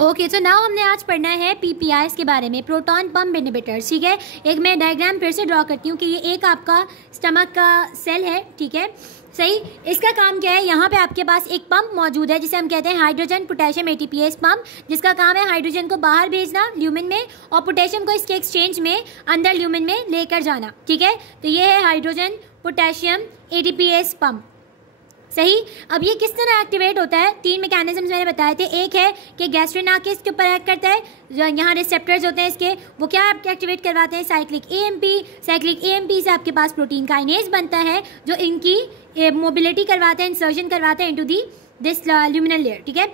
Okay, तो now हमने आज पढ़ना है पीपीआईज के बारे में, प्रोटॉन पंप इनहिबिटर्स। ठीक है, एक मैं डायग्राम फिर से ड्रॉ करती हूँ कि ये एक आपका स्टमक का सेल है। ठीक है, सही। इसका काम क्या है, यहाँ पे आपके पास एक पंप मौजूद है जिसे हम कहते हैं हाइड्रोजन पोटेशियम एटीपीएस पंप, जिसका काम है हाइड्रोजन को बाहर भेजना ल्यूमेन में और पोटेशियम को इसके एक्सचेंज में अंदर ल्यूमेन में लेकर जाना। ठीक है, तो ये है हाइड्रोजन पोटेशियम एटीपीएस पंप। सही। अब ये किस तरह एक्टिवेट होता है, तीन मैकेनिज्म्स मैंने बताए थे। एक है कि गैस्ट्रिन आके इसके ऊपर एक्ट करता है, यहाँ रिसेप्टर्स होते हैं इसके, वो क्या एक्टिवेट करवाते हैं, साइक्लिक एएमपी। साइक्लिक एएमपी से आपके पास प्रोटीन काइनेज बनता है जो इनकी मोबिलिटी करवाते हैं, इंसर्शन करवाते हैं इनटू दिस ल्यूमिनल लेयर। ठीक है,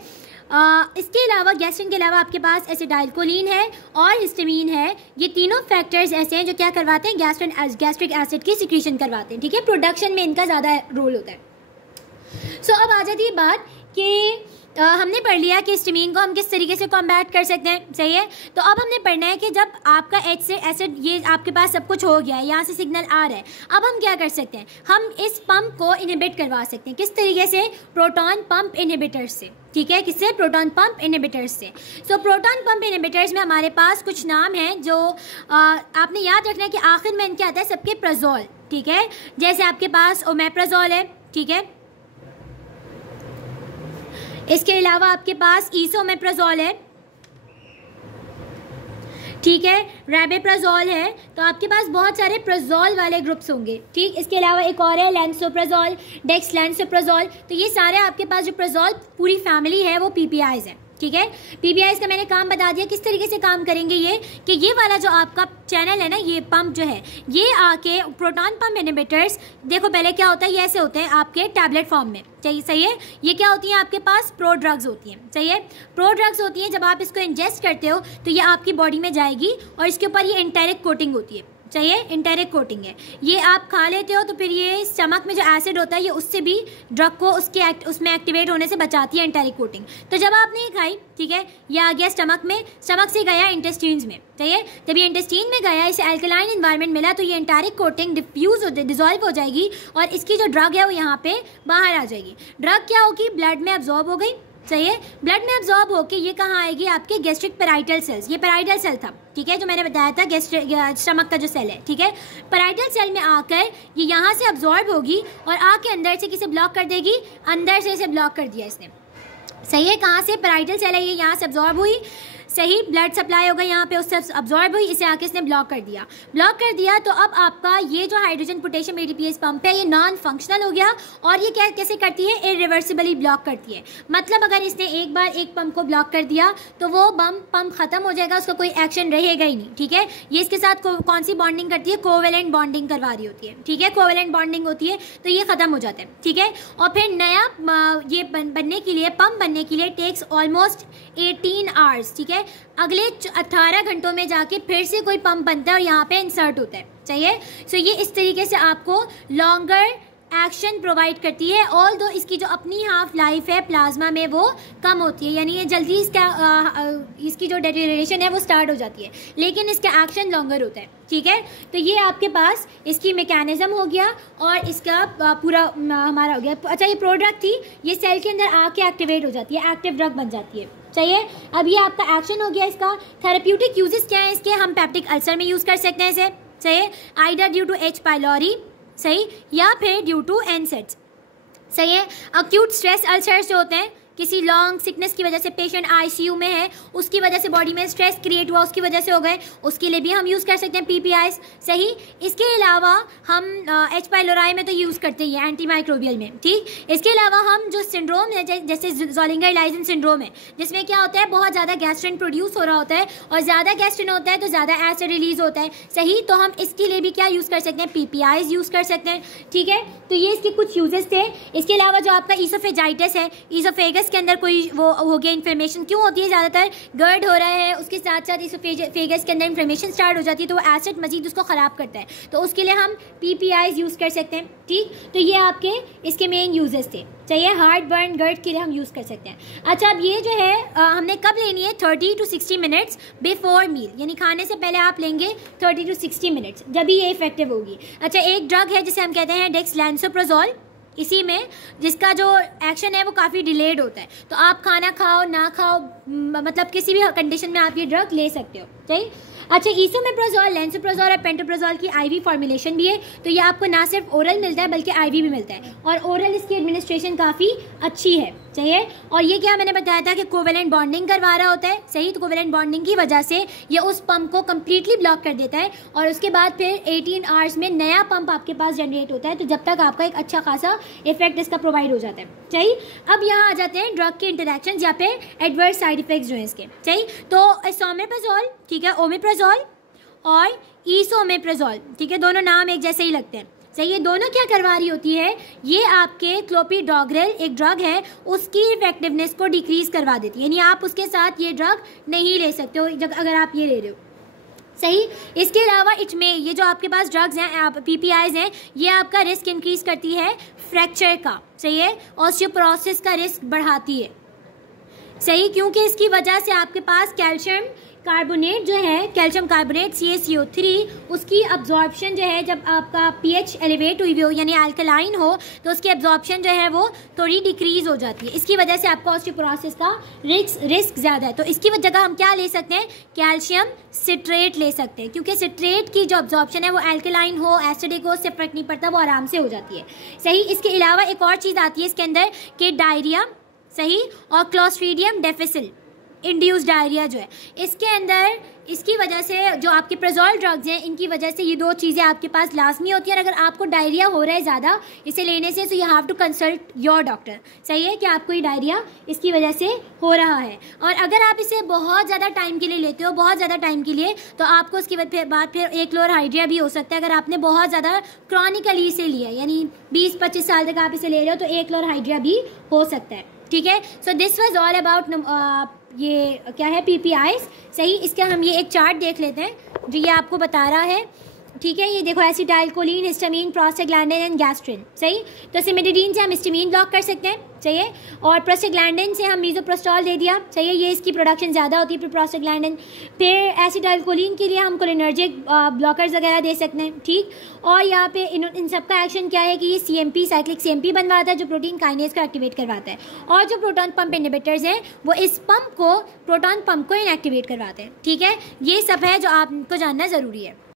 इसके अलावा गैस्ट्रिन के अलावा आपके पास एसिटाइलकोलिन है और हिस्टामीन है। ये तीनों फैक्टर्स ऐसे हैं जो क्या करवाते हैं, गैस्ट्रिक एसिड की सिक्रीशन करवाते हैं। ठीक है, प्रोडक्शन में इनका ज़्यादा रोल होता है। सो अब आ जाती है बात कि हमने पढ़ लिया कि हिस्टामीन को हम किस तरीके से कॉम्बैट कर सकते हैं। सही है, तो अब हमने पढ़ना है कि जब आपका एच से एसिड, ये आपके पास सब कुछ हो गया है, यहाँ से सिग्नल आ रहा है, अब हम क्या कर सकते हैं, हम इस पंप को इनहिबिट करवा सकते हैं। किस तरीके से, प्रोटॉन पंप इनहिबिटर्स से। ठीक है, किससे, प्रोटॉन पंप इनहिबिटर्स से। सो प्रोटॉन पंप इनहिबिटर्स में हमारे पास कुछ नाम हैं जो आपने याद रखना है कि आखिर में इनके आता है सबके प्रजोल। ठीक है, जैसे आपके पास ओमेप्राजोल है। ठीक है, इसके अलावा आपके पास इसोमेप्राजोल है। ठीक है, रैबेप्राजोल है। तो आपके पास बहुत सारे प्रजोल वाले ग्रुप्स होंगे। ठीक, इसके अलावा एक और है लैंसोप्राजोल, डेक्सलैंसोप्राजोल। तो ये सारे आपके पास जो प्रजोल पूरी फैमिली है वो पीपीआईज है। ठीक है, पीपीआईज का मैंने काम बता दिया किस तरीके से काम करेंगे ये, कि ये वाला जो आपका चैनल है ना, ये पंप जो है, ये आके प्रोटॉन पंप इनहिबिटर्स, देखो पहले क्या होता है, ये ऐसे होते हैं आपके टैबलेट फॉर्म में। चाहिए, सही है। ये क्या होती है, आपके पास प्रो ड्रग्स होती हैं। सही है, प्रो ड्रग्स होती हैं। जब आप इसको इंजेस्ट करते हो तो ये आपकी बॉडी में जाएगी और इसके ऊपर ये एंटेरिक कोटिंग होती है। चाहिए, इंटेरिक कोटिंग है। ये आप खा लेते हो तो फिर ये स्टमक में जो एसिड होता है ये उससे भी ड्रग को उसमें एक्टिवेट होने से बचाती है, इंटेरिक कोटिंग। तो जब आपने ये खाई, ठीक है, ये आ गया स्टमक में, स्टमक से गया इंटेस्टाइन्स में। चाहिए, जब ये इंटेस्टाइन में गया, इसे अल्कलाइन एनवायरनमेंट मिला तो ये इंटेरिक कोटिंग डिसॉल्व हो जाएगी और इसकी जो ड्रग है वो यहाँ पे बाहर आ जाएगी। ड्रग क्या होगी, ब्लड में अब्जॉर्ब हो गई। सही है, ब्लड में अब्जॉर्ब होके ये कहाँ आएगी, आपके गैस्ट्रिक पैराइटल सेल्स। ये पैराइटल सेल था। ठीक है, जो मैंने बताया था गैस्ट्रिक स्टमक का जो सेल है। ठीक है, पैराइटल सेल में आकर ये यहाँ से अब्जॉर्ब होगी और आके अंदर से किसे ब्लॉक कर देगी, अंदर से इसे ब्लॉक कर दिया इसने। सही है, कहाँ से, पैराइटल सेल है ये, यहाँ से अब्जॉर्ब हुई। सही, ब्लड सप्लाई होगा यहाँ पे, उससे अब्जॉर्ब हुई, इसे आके इसने ब्लॉक कर दिया। ब्लॉक कर दिया तो अब आपका ये जो हाइड्रोजन पोटेशियम एटीपीएस पंप है ये नॉन फंक्शनल हो गया और ये कैसे करती है, इरिवर्सिबली ब्लॉक करती है। मतलब अगर इसने एक बार एक पंप को ब्लॉक कर दिया तो वो पंप खत्म हो जाएगा, उसका कोई एक्शन रहेगा ही नहीं। ठीक है, ये इसके साथ कौन सी बॉन्डिंग करती है, कोवेलेंट बॉन्डिंग करवा रही होती है। ठीक है, कोवेलेंट बॉन्डिंग होती है तो ये खत्म हो जाता है। ठीक है, और फिर नया ये बनने के लिए, पंप बनने के लिए टेक्स ऑलमोस्ट 18 आवर्स। ठीक है, अगले 18 घंटों में जाके फिर से कोई पंप बनता है और यहाँ पे इंसर्ट होता है। चाहिए, सो ये इस तरीके से आपको लॉन्गर एक्शन प्रोवाइड करती है। ऑल दो इसकी जो अपनी हाफ लाइफ है प्लाज्मा में वो कम होती है, यानी ये जल्दी इसकी जो डेटेरिएशन है वो स्टार्ट हो जाती है, लेकिन इसका एक्शन लॉन्गर होता है। ठीक है, तो ये आपके पास इसकी मैकेनिज्म हो गया और इसका पूरा हमारा हो गया। अच्छा, ये प्रोडक्ट थी, ये सेल के अंदर आके एक्टिवेट हो जाती है, एक्टिव ड्रग बन जाती है। चाहिए, अब ये आपका एक्शन हो गया। इसका थेरेप्यूटिक यूजेस क्या है इसके, हम पेप्टिक अल्सर में यूज़ कर सकते हैं इसे। सही, आइडर ड्यू टू एच पाइलोरी, सही, या फिर ड्यू टू एनसेट्स। सही है, अक्यूट स्ट्रेस अल्सर्स जो होते हैं, किसी लॉन्ग सिकनेस की वजह से पेशेंट आईसीयू में है, उसकी वजह से बॉडी में स्ट्रेस क्रिएट हुआ, उसकी वजह से हो गए, उसके लिए भी हम यूज़ कर सकते हैं पीपीआईज। सही, इसके अलावा हम एच पाइलोराई में तो यूज़ करते ही हैं, एंटी माइक्रोबियल में। ठीक, इसके अलावा हम जो सिंड्रोम है, जैसे ज़ोलिंगर इलाइजन सिंड्रोम है, जिसमें क्या होता है, बहुत ज़्यादा गैस्ट्रिन प्रोड्यूस हो रहा होता है और ज़्यादा गैस्ट्रिन होता है तो ज़्यादा एसिड रिलीज होता है। सही, तो हम इसके लिए भी क्या यूज़ कर सकते हैं, पीपीआईज यूज़ कर सकते हैं। ठीक है, तो ये इसके कुछ यूजेस थे। इसके अलावा जो आपका ईसोफेजाइटिस है, ईसोफेगस के अंदर कोई वो हो गया, इन्फ्लेमेशन क्यों होती है, ज़्यादातर गर्ड हो रहा है, उसके साथ साथ इसोफेगस के अंदर इन्फ्लेमेशन स्टार्ट हो जाती है तो वो एसिड मजीद उसको ख़राब करता है, तो उसके लिए हम पीपीआईज यूज़ कर सकते हैं। ठीक, तो ये आपके इसके मेन यूजेस थे। चाहिए, हार्ट बर्न, गर्ड के लिए हम यूज़ कर सकते हैं। अच्छा, अब ये जो है हमने कब लेनी है, 30 to 60 मिनट्स बिफोर मील, यानी खाने से पहले आप लेंगे 30 to 60 मिनट्स, जब भी ये इफेक्टिव होगी। अच्छा, एक ड्रग है जिसे हम कहते हैं डेक्सलैंसोप्राजोल। इसी में जिसका जो एक्शन है वो काफ़ी डिलेड होता है। तो आप खाना खाओ ना खाओ, मतलब किसी भी कंडीशन में आप ये ड्रग ले सकते हो, सही। अच्छा, ईसोमेप्राजोल, लैंसोप्राजोल और पेंटोप्राजोल की आईवी फॉर्मुलेशन भी है। तो ये आपको ना सिर्फ ओरल मिलता है बल्कि आईवी भी मिलता है, और ओरल इसकी एडमिनिस्ट्रेशन काफ़ी अच्छी है, सही है। और ये क्या मैंने बताया था कि कोवेलेंट बॉन्डिंग करवा रहा होता है, सही। तो कोवेलेंट बॉन्डिंग की वजह से ये उस पंप को कम्प्लीटली ब्लॉक कर देता है, और उसके बाद फिर 18 आवर्स में नया पंप आपके पास जनरेट होता है। तो जब तक आपका एक अच्छा खासा इफेक्ट इसका प्रोवाइड हो जाता है, सही। अब यहाँ आ जाते हैं ड्रग के इंटरेक्शन या फिर एडवर्स साइड इफेक्ट्स जो है इसके, सही। तो एसोमेप्राजोल, ठीक है, ओमेप्राजोल और ईसोमेप्राजोल, ठीक है, दोनों नाम एक जैसे ही लगते हैं, सही। ये दोनों क्या करवा रही होती है, ये आपके क्लोपिडोग्रेल एक ड्रग है, उसकी इफेक्टिवनेस को डिक्रीज करवा देती है, यानी आप उसके साथ ये ड्रग नहीं ले सकते हो अगर आप ये ले रहे हो, सही। इसके अलावा इचमे, ये जो आपके पास ड्रग्स हैं, पीपीआईज हैं, ये आपका रिस्क इंक्रीज करती है फ्रैक्चर का, सही है, ऑस्टियोपोरोसिस का रिस्क बढ़ाती है, सही, क्योंकि इसकी वजह से आपके पास कैल्शियम कार्बोनेट जो है, कैल्शियम कार्बोनेट CaCO3, उसकी अब्जॉर्प्शन जो है, जब आपका pH एलिवेट हुई हो यानी अल्कलाइन हो, तो उसकी अब्जॉर्प्शन जो है वो थोड़ी डिक्रीज हो जाती है। इसकी वजह से आपका ऑस्टियोपोरोसिस का रिस्क ज़्यादा है। तो इसकी जगह हम क्या ले सकते हैं, कैल्शियम सिट्रेट ले सकते हैं, क्योंकि सिट्रेट की जो अब्जॉर्प्शन है वो अल्कलाइन हो, एसिडिक हो, उससे फर्क नहीं पड़ता, वो आराम से हो जाती है, सही। इसके अलावा एक और चीज़ आती है इसके अंदर कि डायरिया, सही, और क्लोस्ट्रीडियम डिफिसिल इंड्यूस डायरिया जो है इसके अंदर, इसकी वजह से जो आपके प्रेजोल ड्रग्स हैं, इनकी वजह से ये दो चीज़ें आपके पास लाजमी होती हैं। और अगर आपको डायरिया हो रहा है ज़्यादा इसे लेने से, तो you have to consult your doctor, सही है, कि आपको ये डायरिया इसकी वजह से हो रहा है। और अगर आप इसे बहुत ज़्यादा टाइम के लिए लेते हो, बहुत ज़्यादा टाइम के लिए, तो आपको उसके बाद फिर एक्लोरहाइड्रिया भी हो सकता है। अगर आपने बहुत ज़्यादा क्रॉनिकली इसे लिया, यानी 20-25 साल तक आप इसे ले रहे हो, तो एक्लोरहाइड्रिया भी हो सकता है, ठीक है। So this was all about ये क्या है, पीपीआईज, सही। इसका हम ये एक चार्ट देख लेते हैं जो ये आपको बता रहा है, ठीक है। ये देखो, acetylcholine, histamine, prostaglandin and gastrin, सही। तो सिमिडिडीन से हम हिस्टामिन ब्लॉक कर सकते हैं, सही है, और प्रोस्टाग्लैंडिन से हम मीजोप्रोस्टॉल दे दिया, सही है, ये इसकी प्रोडक्शन ज़्यादा होती है प्रोस्टाग्लैंडिन। फिर एसिटाइलकोलिन के लिए हम कोलिनर्जिक ब्लॉकर्स वगैरह दे सकते हैं, ठीक। और यहाँ पे इन सब का एक्शन क्या है कि ये CMP, साइक्लिक CMP बनवाता है, जो प्रोटीन काइनेज को एक्टिवेट करवाता है। और जो प्रोटॉन पंप इनहिबिटर्स हैं वो इस पंप को, प्रोटॉन पंप को इनएक्टिवेट करवाते हैं, ठीक है। ये सब है जो आपको जानना ज़रूरी है।